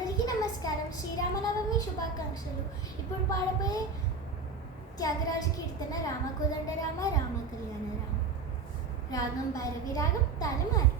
అందరికీ నమస్కారం. శ్రీరామనవమి శుభాకాంక్షలు. ఇప్పుడు పాడబోయే త్యాగరాజ కీర్తన రామ కోదండ రామ రామ కళ్యాణ రామ. రాగం భైరవి రాగం, తాళం ఆది.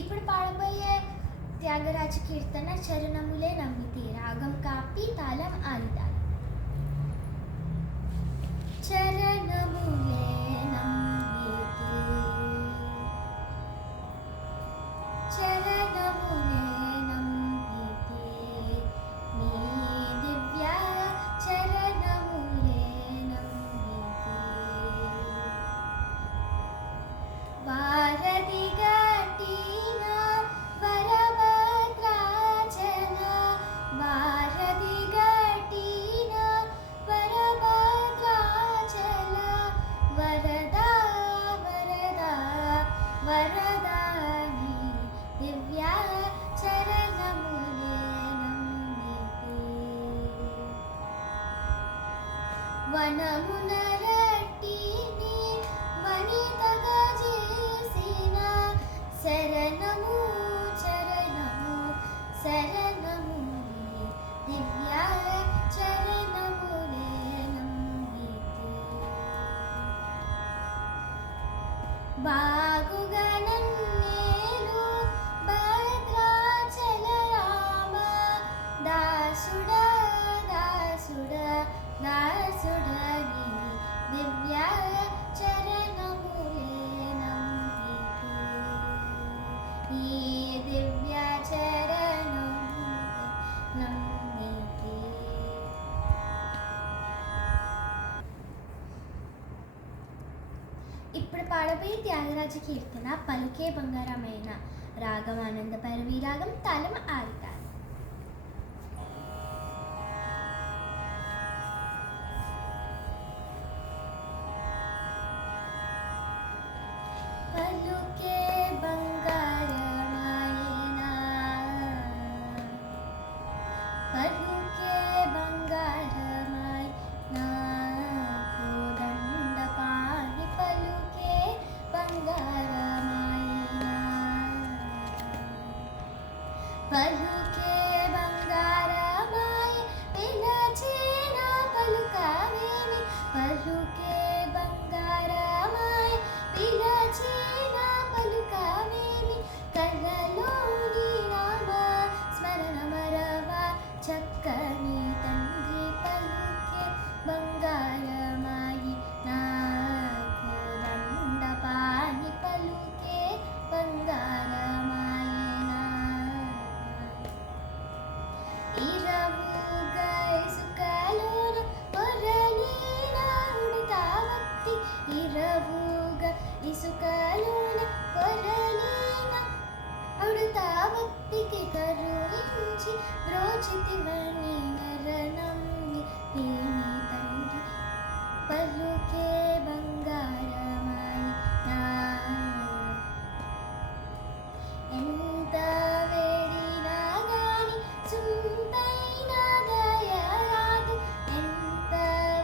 ఇప్పుడు పాడబోయే త్యాగరాజ కీర్తన చరణములే నమ్మితి. రాగం కాపి, తాళం ఆదితాళం. చరణములే నమ్మితి, చరణములే నమ్మితి, నీ దివ్య చరణములే నమ్మితి. వారధి గట్టిన వరభద్రాచల, వారధి గట్టిన వరభద్రాచల, వరదా వరదా వరదా నీ దివ్య చరణములే నమ్మితి. వనమున రట్టిని వనితగా చేసిన శరణము చరణము శరణము నీ పాడబోయే త్యాగరాజ కీర్తన పలుకే బంగారమైన. రాగం ఆనంద భైరవి రాగం, తాళం ఆరితాళం. పలుకే బంగారమైన, పలుకే బంగారమైన, కోదండ పాణి పలుకే బంగారమైన, పలుకే బంగారమాయ పిలచిన పలుకవేమి, పలుకే బంగారమాయ పిలచిన పలుకవేమి, కళ్ళలోని నామ స్మరణ మరవ చక్కని తండ్రి పలుకే బంగారమాయి నా, కోదండ పాణి పలుకే బంగారమాయన. ఇరవుగా ఇసుకలోన పొరలిన ఉడత భక్తి, ఇరవుగా ఇసుకలోన పొరలిన ఉడత భక్తికి కరుణించి బ్రోచితివని నరణంని పేని తండ్రి పలుకే బంగారమాయి నా. ఎంత వేడినా గాని సుందైన దయరాదు, ఎంత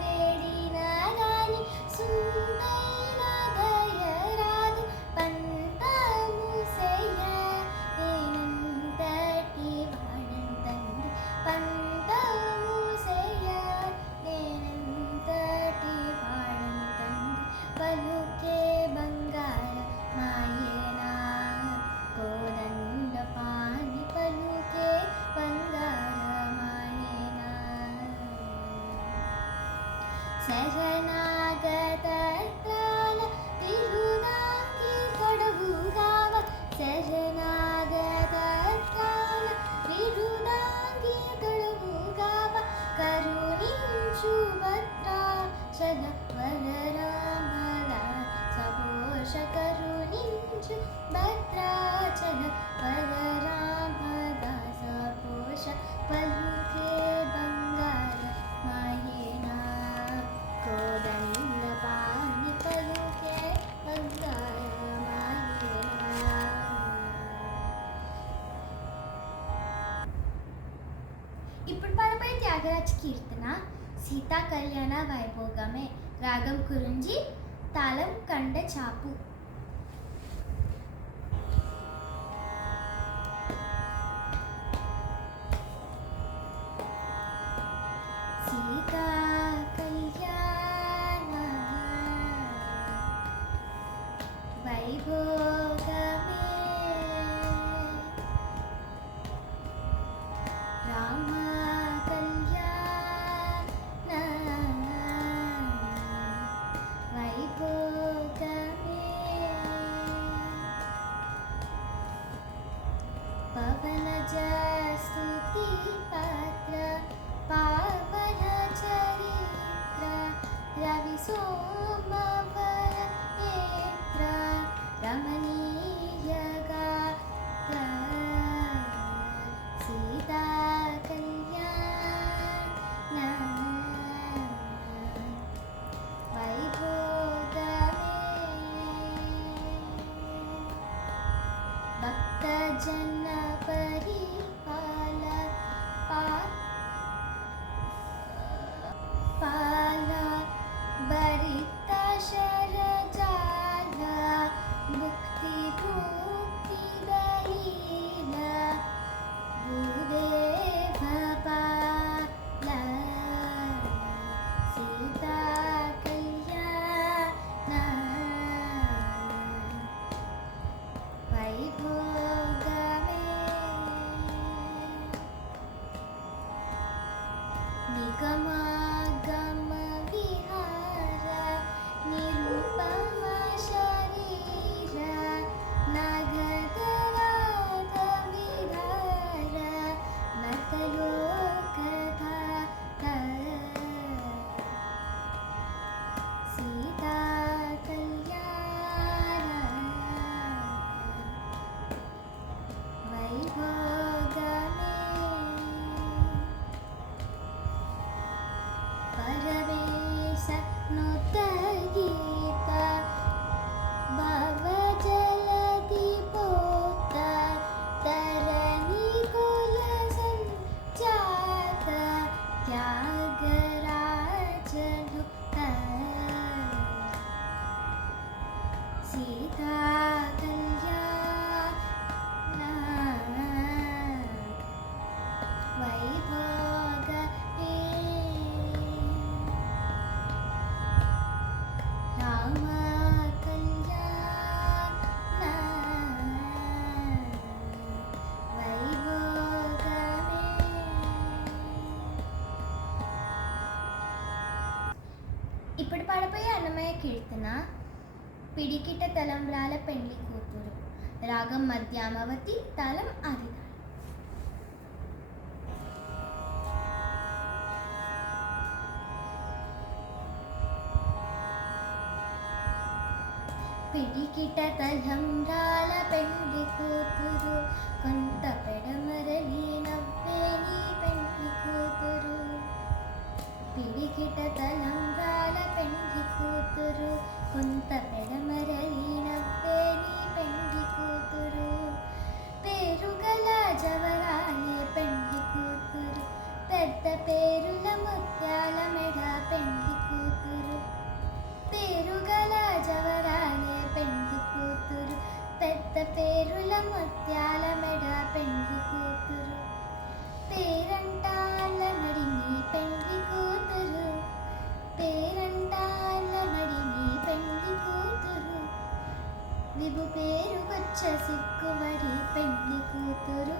వేడినా గాని సుందైన దయరాదు, పంతము సెయ్య నేనంతటి వాడను తండ్రి, పంతము సెయ్య నేనంతటి వాడను తండ్రి పలుకే బంగారమాయన, కోదండ పాణి పలుకే బంగారమాయన. శరణాగత త్రాణ విరుదాంగి తొడవుగావ, శరణాగత త్రాణ విరుదాంగి తొడవుగావ, కరుణించు భద్రాచల వరరామల సపోష, కరుణించు భద్రాచల వరరామల సపోష పలుకే బంగారమాయన, కోదండ పాణి పలుకే బంగారమాయన. ఇప్పుడు పాడబోయే త్యాగరాజ కీర్తన సీతా కళ్యాణ వైభోగమే. రాగం కురుంజి, తాళం కండ చాపు. సీతా కళ్యాణ వైభోగమే, రామ కళ్యాణ వైభోగమే, పవనజ స్తుతి పాత్ర పావన చరిత్ర, రవి సోమవర నేత్ర, రమణీయ గాత్ర, సీతా కళ్యాణ వైభోగమే, భక్తజన పరిపాల పాల, భరిత శరజాల, ముక్తి ముక్తి దలీల, భూదేవ పాల, సీతా కళ్యాణ వైభోగమే, నిగమాగమ విహార నిరుపమ శరీర, నగధరాధ విధార, నతలోకధార, సీతా కళ్యాణ అన్నమయ కీర్తన పిడికిట తలంబ్రాల పెండ్లి కూతురు. రాగం మధ్యామవతి, తాళం ఆదితాళం. పిడికిట తలంబ్రాల పెండ్లి కూతురు, కొంత పెడమరలి నవ్వే నీ పెండ్లి కూతురు. పిడికిట తలంబ్రాల పెండ్లి కూతురు, కొంత పెడమరలి నవ్వే నీ పెండ్లి కూతురు. పేరుగల జవరాలే పెండ్లి కూతురు, పెద్ద పేరుల ముత్యాల మెడ పెండ్లి కూతురు. పేరుగల జవరాలే పెండ్లి కూతురు, పెద్ద పేరుల ముత్యాల మెడ పెండ్లి కూతురు. పేరంటాళ్ళ నడిని పెండ్లి కూతురు, పేరంటాళ్ళ నడిని పెండ్లి కూతురు. విభు పేరుకొచ్చ సిగ్గుబడి పెండ్లి కూతురు.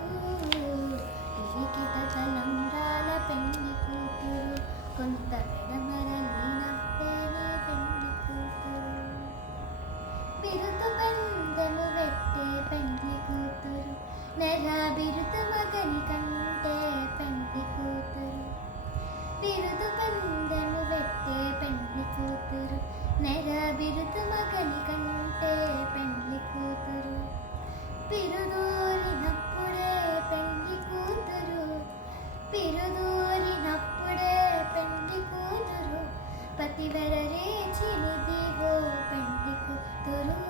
పిడికిట తలంబ్రాల పెండ్లి కూతురు, కొంత పెడమరలి నవ్వే నీ పెండ్లి కూతురు. బిరుదు బందెము వెట్టే పెండ్లి కూతురు, నెల బిరుదు మగని కంటే పెండ్లి కూతురు. బిరుదు బందెము వెట్టే పెండ్లి కూతురు, నెల బిరుదు మగని కంటే పెండ్లి కూతురు. పిరుదూరినప్పుడే పెండ్లి కూతురు, పిరుదూరినప్పుడే పెండ్లి కూతురు. పతివెరరే చిలిదివో పెండ్లి కూతురు.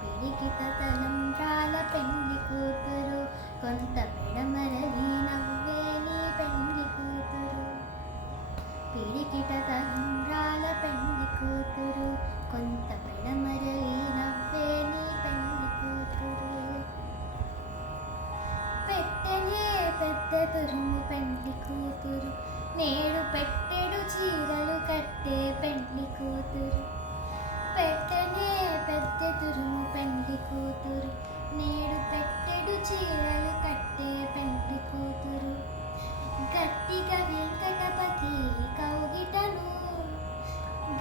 పిడికిట తలంబ్రాల పెండ్లి కూతురు, కొంత పెడమరలి నవ్వే నీ పెండ్లి కూతురు. పిడికిట తలంబ్రాల పెండ్లి కూతురు, కొంత పెడమరలి నవ్వే నీ పెండ్లి కూతురు. పెట్టెనే పెద్ద తురుము పెండ్లి కూతురు, నేడు పెట్టెడు చీరలు కట్టే పెండ్లి కూతురు. పెట్టెనే పెద్ద తురుము పెండ్లి కూతురు, నేడు పెట్టెడు చీరలు కట్టే పెండ్లి కూతురు. గట్టిగా వెంకటపతి కౌగిటను,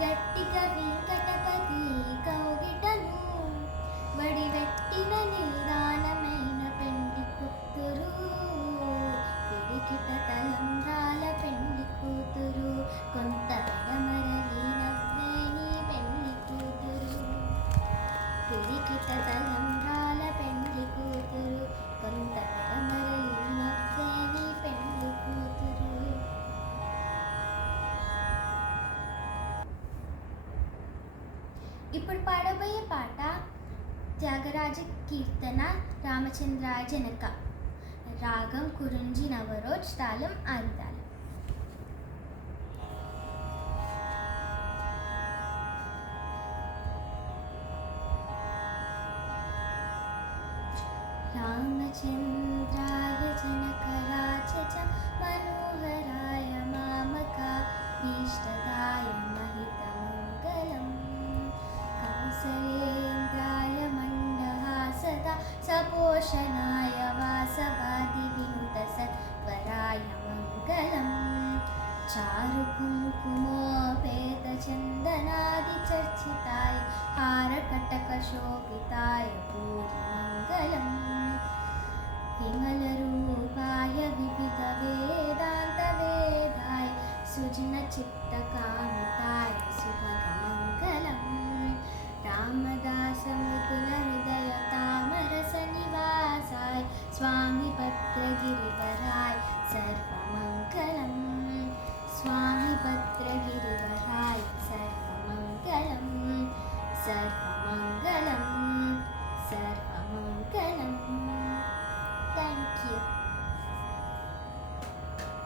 గట్టిగా వెంకటపతి కౌగిటను, వడివెట్టిన నిదానమైన పెండ్లి కూతురు. పిడికిట తలంబ్రాల పెండ్లి కూతురు, కొంత పెడమరలి నవ్వే నీ పెండ్లి కూతురు. పిడికిట తలంబ్రాల పెండ్లి కూతురు, కొంత పెడమరలి నవ్వే నీ పెండ్లి కూతురు. ఇప్పుడు పాడబోయే పాట త్యాగరాజ కీర్తన రామచంద్రాయ జనక. రాగం కురుంజి నవరోజ్, తాళం ఆదితాళం. రామచంద్రాయ జనకరాజ మనోహరాయ మామక భీష్టదాయ మహితమంగళం. కౌసలేంద్రాయ మందహాసద సపోషణాయ వాసవాది వినుత సత్వరాయ మంగళం. చారు కుంకుమోపేత చందనాది చర్చితాయ హారకటక శోభితాయ పూరి మంగళం. విమల రూపాయ